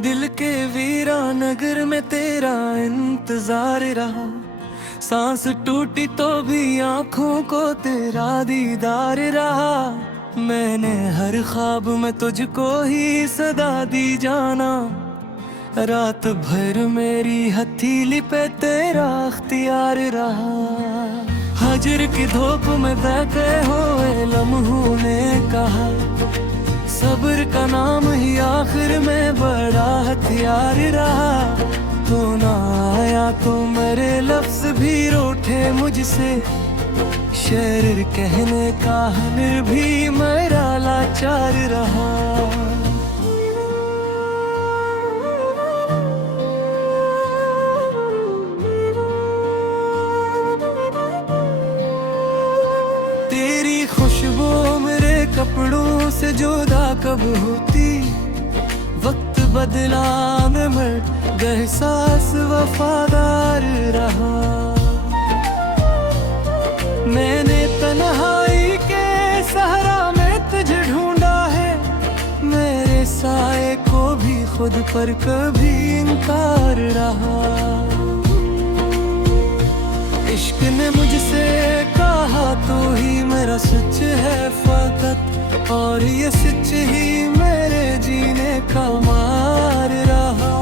दिल के वीरानगर में तेरा इंतजार रहा। सांस टूटी तो भी आंखों को तेरा दीदार रहा। मैंने हर ख्वाब में तुझको ही सदा दी जाना। रात भर मेरी हथेली पे तेरा अख्तियार रहा। हजर की धूप में बैठे हुए लम्हों ने कहा, सब्र का नाम ही आखिर में बड़ा हथियार रहा। तू ना आया तो मेरे लफ्ज भी रूठे मुझसे, शेर कहने का हुनर भी मेरा लाचार रहा। तेरी खुशबू मेरे कपड़ों से जुदा कब होती। वक्त बदला मैं मर गए, सास वफादार रहा। मैंने तन्हाई के सहरा में तुझे ढूंढा है। मेरे साए को भी खुद पर कभी इनकार रहा। इश्क ने मुझसे कहा तू ही मेरा सच है फकत, और ये सच ही मेरे जीने का मार रहा।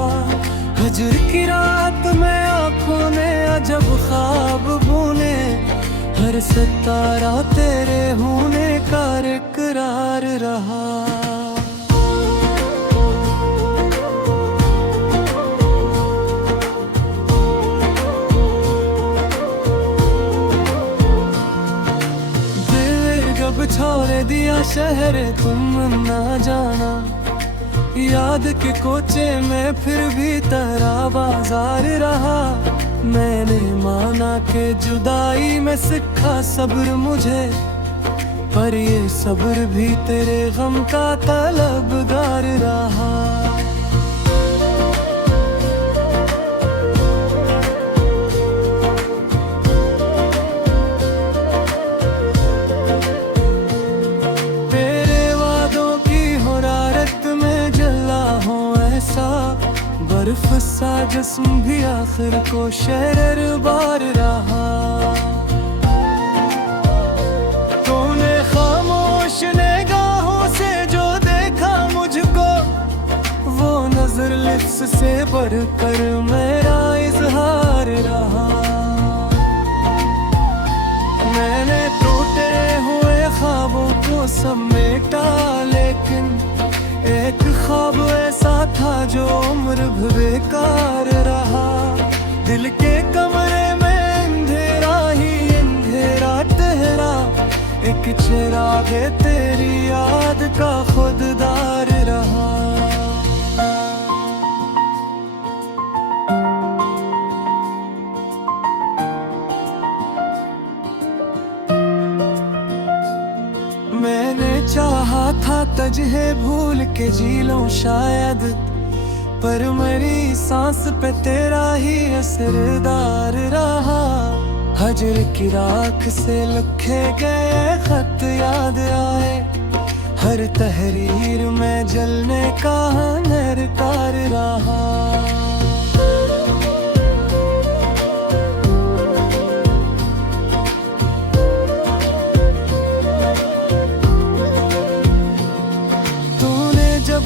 हजर की रात में आंखों ने अजब ख्वाब बुने, हर सितारा तेरे होने का इकरार रहा। छोड़ दिया शहर तुम ना जाना। याद के कोचे में फिर भी तेरा बाजार रहा। मैंने माना कि जुदाई में सीखा सब्र मुझे, पर ये सब्र भी तेरे गम का तलबगार रहा। बर्फ सा जिस्म भी आखिर को शरर बार रहा। तूने खामोश निगाहों से जो देखा मुझको, वो नजर लिप्स से बढ़कर मेरा इजहार रहा। मैंने टूटे हुए ख्वाबों को समेटा, लेकिन एक ख्वाब ऐसा था जो उम्र बेकार रहा। दिल के कमरे में अंधेरा ही अंधेरा ठहरा। एक चिराग तेरी याद का खुददार रहा। मैंने चाहा था तुझे भूल के जी लूं शायद, पर मेरी सांस पे तेरा ही असरदार रहा। हजर की राख से लिखे गए खत याद आए, हर तहरीर में जलने का हुनरकार रहा।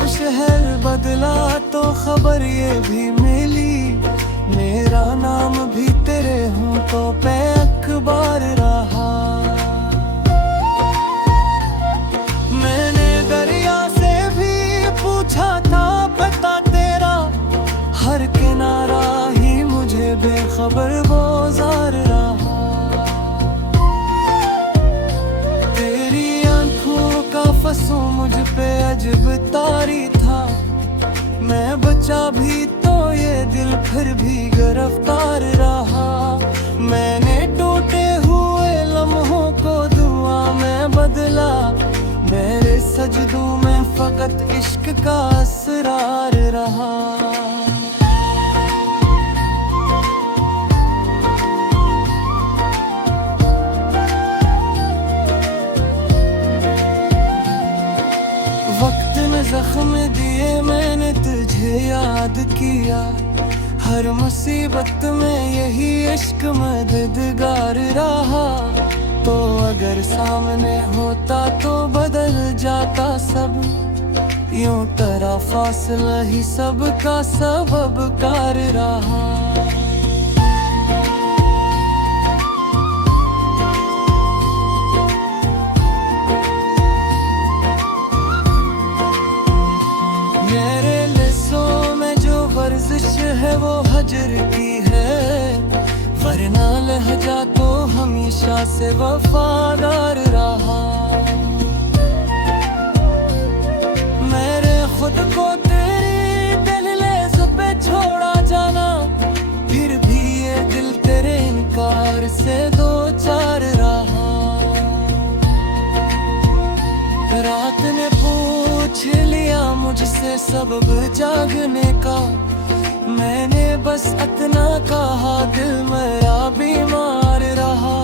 शहर बदला तो खबर ये भी मिली, मेरा नाम भी तेरे होंठों पे अखबार रहा। मैंने दरिया से भी पूछा था पता तेरा, हर किनारा ही मुझे बेखबर बोजार रहा। तेरी आंखों का फंसू मुझ पे अजब तारी था। मैं बचा भी तो ये दिल फिर भी गिरफ्तार रहा। मैंने टूटे हुए लम्हों को दुआ में बदला, मेरे सजदों में फकत इश्क का असरार रहा। जख्म दिए मैंने तुझे याद किया, हर मुसीबत में यही इश्क मददगार रहा। तो अगर सामने होता तो बदल जाता सब, यूं तेरा फासला ही सबका सबब कार रहा। मेरे लिस्सों में जो वर्जिश है वो हजर की है, वरना लहजा तो हमेशा से वफादार रहा। मेरे खुद को तेरी दहलीज पे छोड़ा जाना, फिर भी ये दिल तेरे इनकार से दो चार रहा। रात ने पूछ लिया मुझसे सबब जागने का, मैंने बस इतना कहा दिल मेरा बीमार रहा।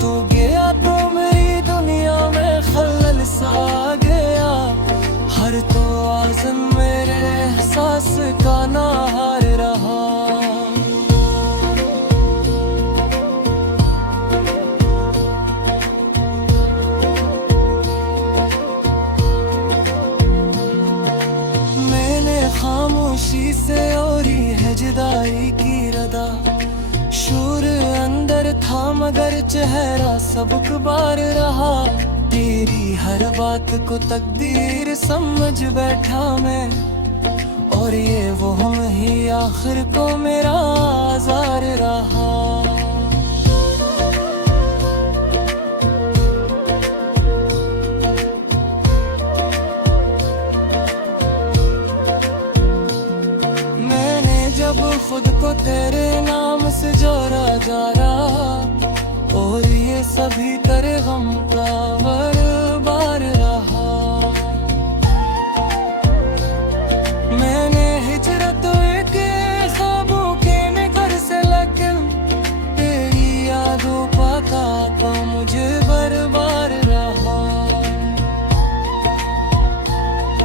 तू गया तो मेरी दुनिया में खलल सा गया, हर तो आज़म मेरे एहसास का नाहार रहा। खामोशी से ओरी है जुदाई की रदा, शूर अंदर था मगर चेहरा सबक बार रहा। तेरी हर बात को तकदीर समझ बैठा मैं, और ये वो हम ही आखिर को मेरा आज़ार रहा। खुद को तेरे नाम से जोड़ा जा रहा, और ये सभी कर गम का बार रहा। मैंने हिजरत के ख्वाबों के घर से, लेकिन तेरी यादों पाका तो मुझे बर्बाद रहा।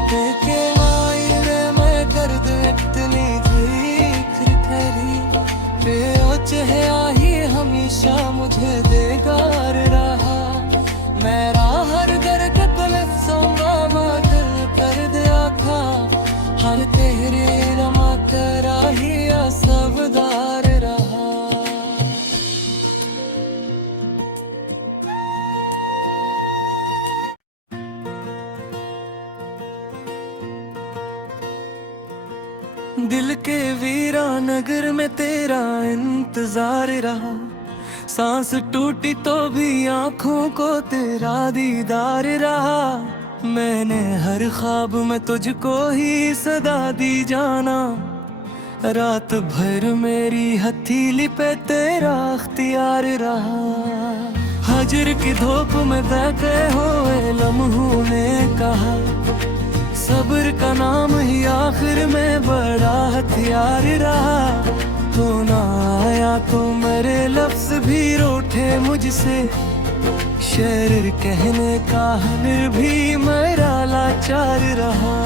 देखे मायने मैं दर्द इतनी चेहरा ही हमेशा मुझे बेकार रहा। मेरा हर दर्द कर दिया था, हर तेरे रमा तेरा ही असबदार रहा। दिल के वीरानगर में तेरा इंतजार रहा, सांस टूटी तो भी आंखों को तेरा दीदार रहा। मैंने हर ख्वाब में तुझको ही सदा दी जाना, रात भर मेरी हथेली पे तेरा अख्तियार रहा। हजर की धूप में बैठे हुए लम्हों ने कहा, सब्र का नाम ही आखिर में बड़ा हथियार रहा। तू ना आया तो मेरे लफ्ज भी रूठे मुझसे, शेर कहने का हुनर भी मेरा लाचार रहा।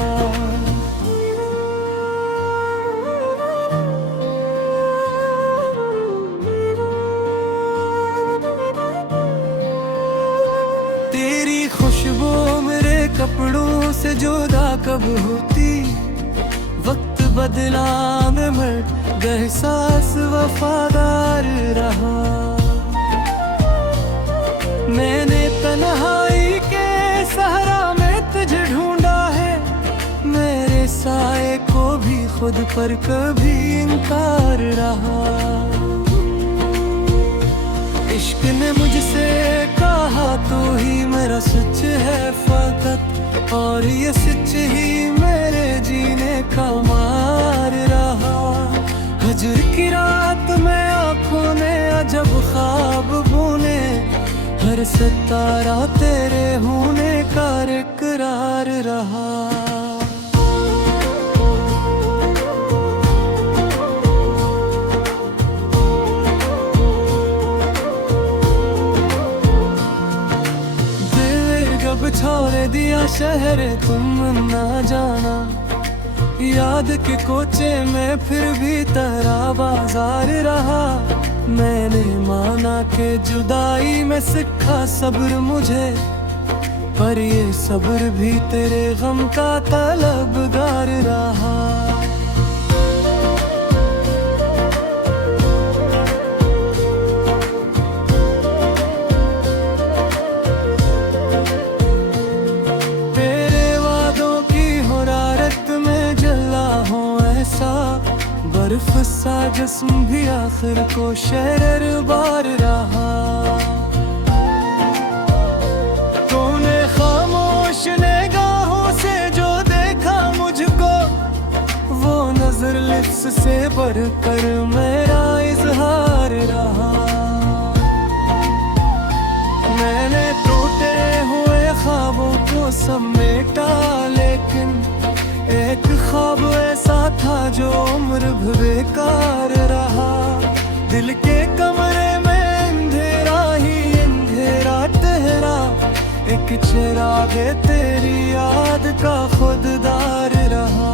तेरी खुशबू मेरे कपड़ों से जुदा कब होती, वक्त बदला मैं मर गए सास वफादार रहा। मैंने तन्हाई के सहारा में तुझे ढूंढा है, मेरे साए को भी खुद पर कभी इनकार रहा। इश्क ने मुझसे कहा तू ही मेरा सच है फकत, और ये सच ही मेरे जीने का मार रहा। हजर की रात में आँखों ने अजब ख्वाब बुने, हर सितारा तेरे होने का इकरार रहा। छोड़ दिया शहर तुम ना जाना, याद के कोचे में फिर भी तेरा बाजार रहा। मैंने माना कि जुदाई में सीखा सब्र मुझे, पर ये सब्र भी तेरे गम का तलबगार रहा। बर्फ सा जिस्म भी आखिर को शरर बार रहा। तूने खामोश निगाहों से जो देखा मुझको, वो नजर लिप्स से बढ़कर मेरा इजहार रहा। मैंने टूटे हुए ख्वाबों को समेटा, लेकिन एक ख्वाब ऐसा था जो उम्र बेकार रहा। दिल के कमरे में अंधेरा ही अंधेरा ठहरा, एक चिराग तेरी याद का खुददार रहा।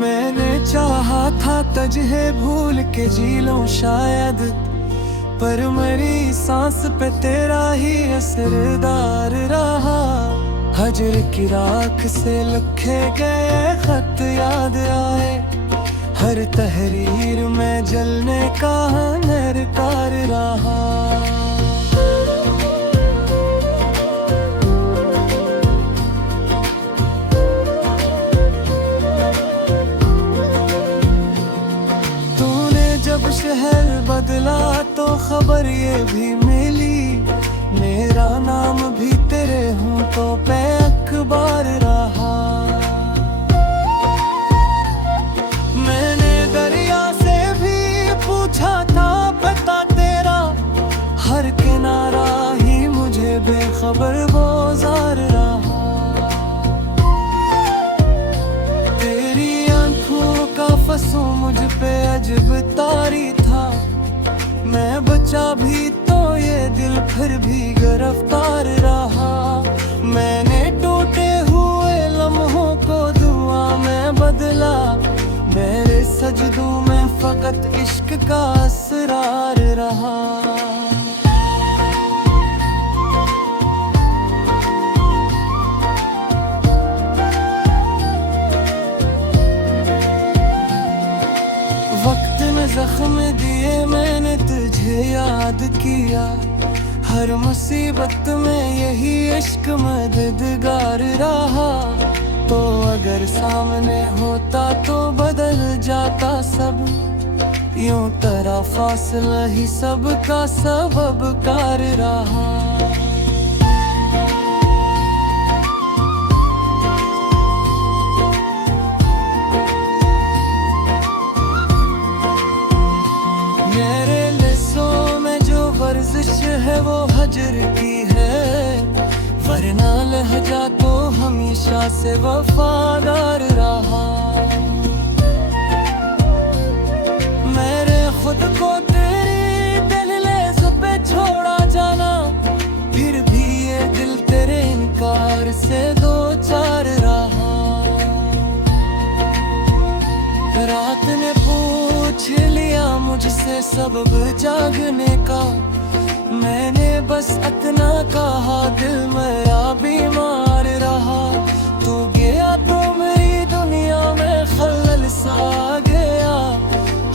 मैंने चाहा था तुझे भूल के जी लूं शायद, पर मेरी सांस पे तेरा ही असरदार रहा। हजर की राख से लिखे गए खत याद आए, हर तहरीर में जलने का हुनरकार रहा। जब शहर बदला तो खबर ये भी मिली, मेरा नाम भी तेरे होंठों पे अखबार रहा। मैंने दरिया से भी पूछा था पता तेरा, हर किनारा ही मुझे बेखबर बोजार रहा। तेरी आंखों का फंसू मुझ पे अजब तारी था, मैं बचा भी तो ये दिल फिर भी गिरफ्तार रहा। मैंने टूटे हुए लम्हों को दुआ में बदला, मेरे सजदों में फकत इश्क का असरार रहा। जख्म दिए मैंने तुझे याद किया, हर मुसीबत में यही इश्क मददगार रहा। तो अगर सामने होता तो बदल जाता सब, यूं तेरा फासला ही सबका सबब कार रहा। है वो हजर की है, वरना लहजा तो हमेशा से वफादार रहा। मेरे खुद को तेरी दहलीज पे छोड़ा जाना, फिर भी ये दिल तेरे इनकार से दो चार रहा। रात ने पूछ लिया मुझसे सबब जागने का, मैंने बस इतना कहा दिल मेरा बीमार रहा। तू गया तो मेरी दुनिया में खलल सा गया,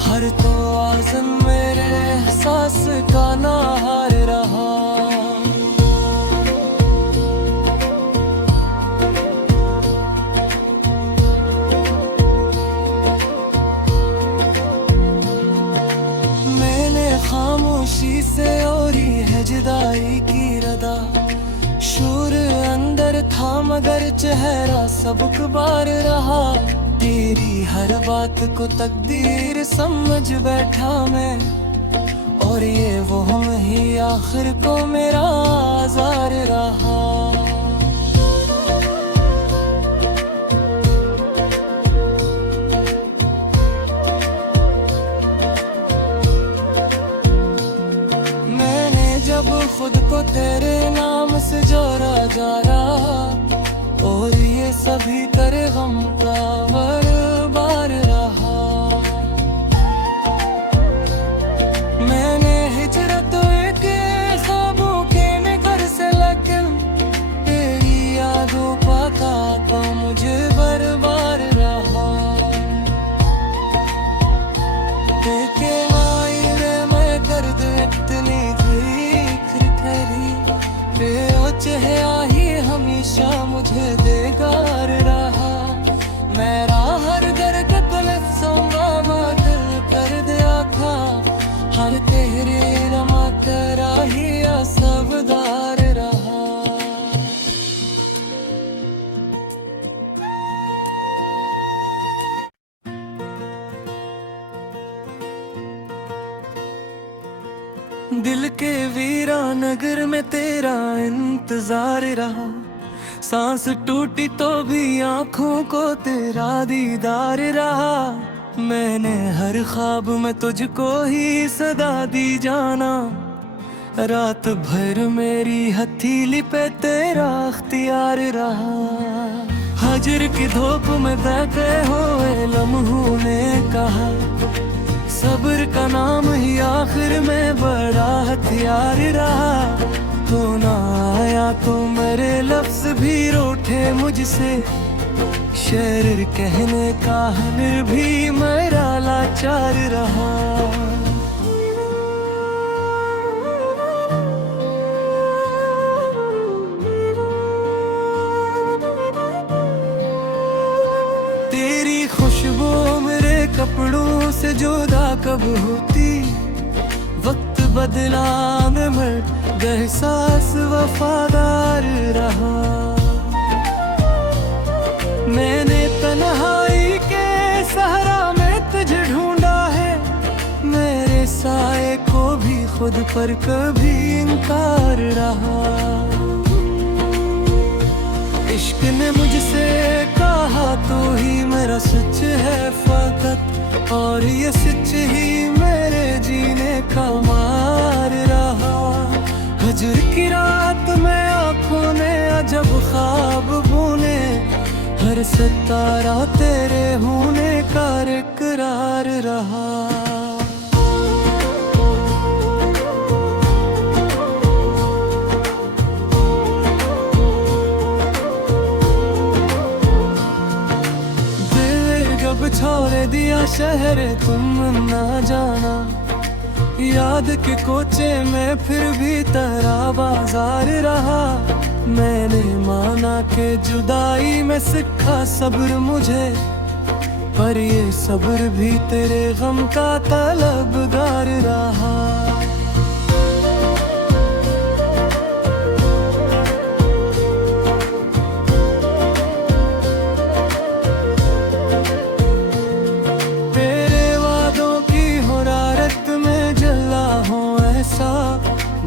हर तो आज़म मेरे एहसास का नाहार रहा। मैंने खामोशी से ओरी है जुदाई की रदा, शूर अंदर था मगर चेहरा सबक बार रहा। तेरी हर बात को तकदीर समझ बैठा मैं, और ये वो हम ही आखिर को मेरा आज़ार रहा। खुद को तेरे नाम से जोड़ा जा रहा, और ये सभी करे गम का बार रहा। मैंने हिजरत के ख्वाबों के घर से, लेकिन तेरी यादों का मुझे बर्बाद रहा। देखे आईने मैं दर्द इतनी जिक्र करी, तेरा चेहरा ही हमेशा मुझे देगार रहा। मेरा हर दर्द दिल कर दिया था, हर तेरे रमा तेरा ही सबदार रहा। दिल के वीरानगर में तेरा इंतजार रहा, सांस टूटी तो भी आंखों को तेरा दीदार रहा। मैंने हर ख्वाब में तुझको ही सदा दी जाना, रात भर मेरी हथेली पे तेरा अख्तियार रहा। हजर की धूप में बैठे हुए लम्हों ने कहा, सब्र का नाम ही आखिर में बड़ा हथियार रहा। तू ना आया तो मेरे लफ्ज भी रूठे मुझसे, शेर कहने का हुनर भी मेरा लाचार रहा। तेरी खुशबू मेरे कपड़ों से जुदा कब होती, वक्त बदला मैं मर गए सास वफादार रहा। मैंने तन्हाई के सहरा में तुझे ढूंढा है, मेरे साए को भी खुद पर कभी इनकार रहा। इश्क ने मुझसे कहा तू ही मेरा सच है फकत, और ये सच ही मेरे जीने का मार रहा। हजर की रात में आंखों ने अजब ख्वाब बुने, हर सितारा तेरे होने का इकरार रहा। छोड़ दिया शहर तुम ना जाना, याद के कोचे में फिर भी तेरा बाजार रहा। मैंने माना के जुदाई में सीखा सब्र मुझे, पर ये सब्र भी तेरे गम का तलबगार रहा।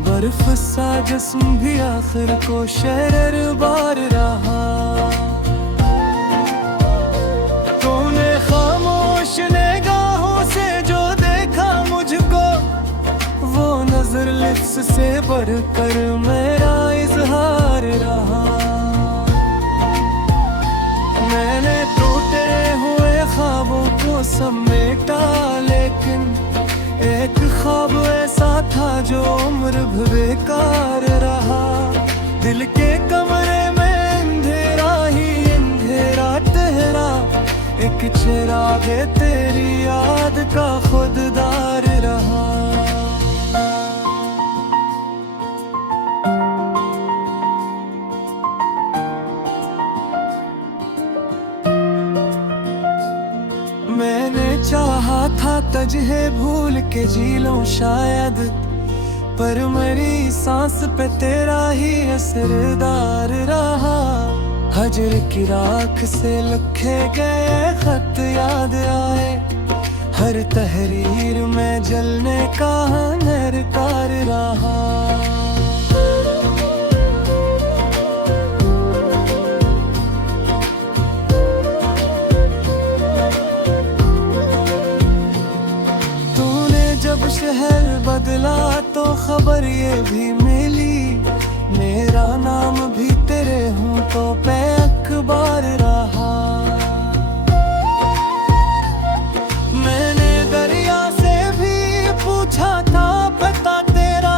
बर्फ सा जिस्म भी आखिर को शरर बार रहा। तूने खामोश निगाहों से जो देखा मुझको, वो नजर लिप्स से बढ़कर मेरा इजहार रहा। मैंने टूटे हुए ख्वाबों को समेटा, लेकिन एक ख्वाब ऐसा था जो उम्र बेकार रहा। दिल के कमरे में अंधेरा ही अंधेरा ठहरा, एक चिराग तेरी याद का खुददार रहा। मैंने चाहा था तुझे भूल के जी लूं शायद, पर मेरी सांस पे तेरा ही असरदार रहा। हजर की राख से लिखे गए खत याद आए, हर तहरीर में जलने का नरकार रहा। शहर बदला तो खबर ये भी मिली, मेरा नाम भी तेरे होंठों पे अखबार रहा। मैंने दरिया से भी पूछा था पता तेरा,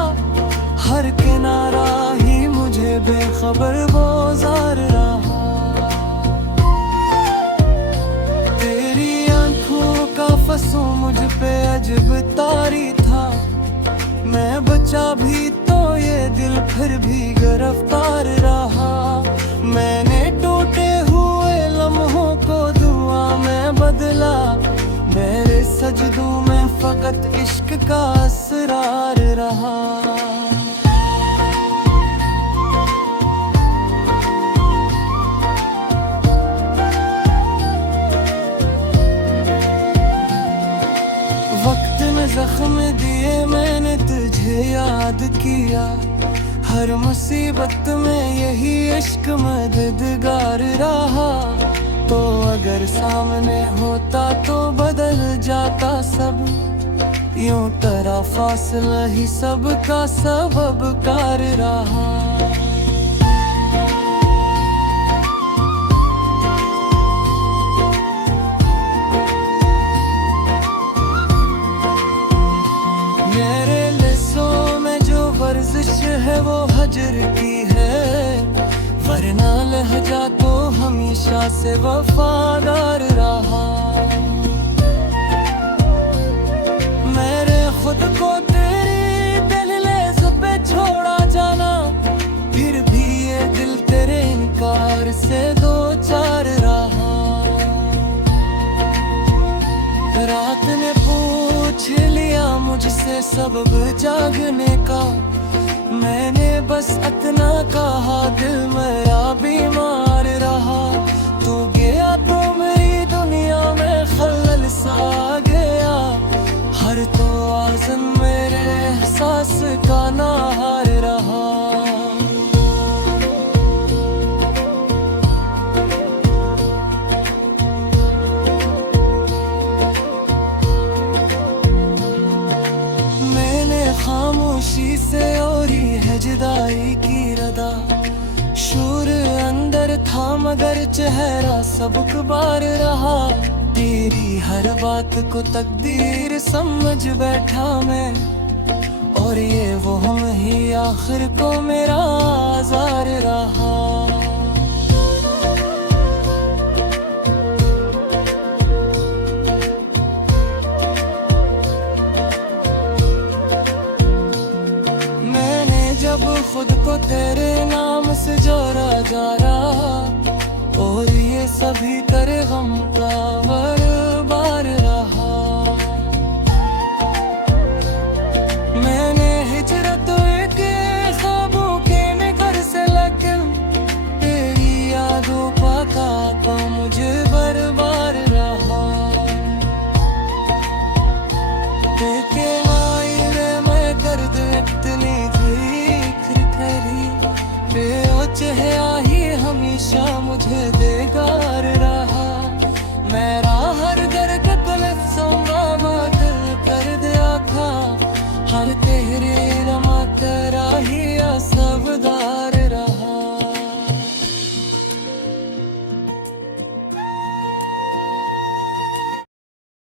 हर किनारा ही मुझे बेखबर बोजार रहा। तेरी आंखों का फंसू मुझ पे अजब तारी था, मैं बचा भी तो ये दिल फिर भी गिरफ्तार रहा। मैंने टूटे हुए लम्हों को दुआ में बदला, मेरे सजदों में फकत इश्क का असरार रहा। वक्त में जख्म दिए मैंने तुझे याद किया, हर मुसीबत में यही इश्क मददगार रहा। तो अगर सामने होता तो बदल जाता सब, यूं तेरा फासला ही सबका सबब कार रहा। मेरे लिस्सों में जो वर्जिश है वो हजर की है, वरना लहजा तो हमेशा से वफादार रहा। मेरे खुद को तेरी दहलीज पे छोड़ा जाना, फिर भी ये दिल तेरे इनकार से दो चार रहा। रात ने पूछ लिया मुझसे सबब जागने का, मैंने बस इतना कहा दिल मेरा बीमार रहा। तू गया तो मेरी दुनिया में खलल सा गया, हर तो आज़म मेरे एहसास का नाहार रहा। खामोशी से ओरी है जुदाई की रदा, शूर अंदर था मगर चेहरा सबक बार रहा। तेरी हर बात को तकदीर समझ बैठा मैं, और ये वो हम ही आखिर को मेरा आज़ार रहा। जब खुद को तेरे नाम से जोड़ा जा रहा, और ये सभी करे गम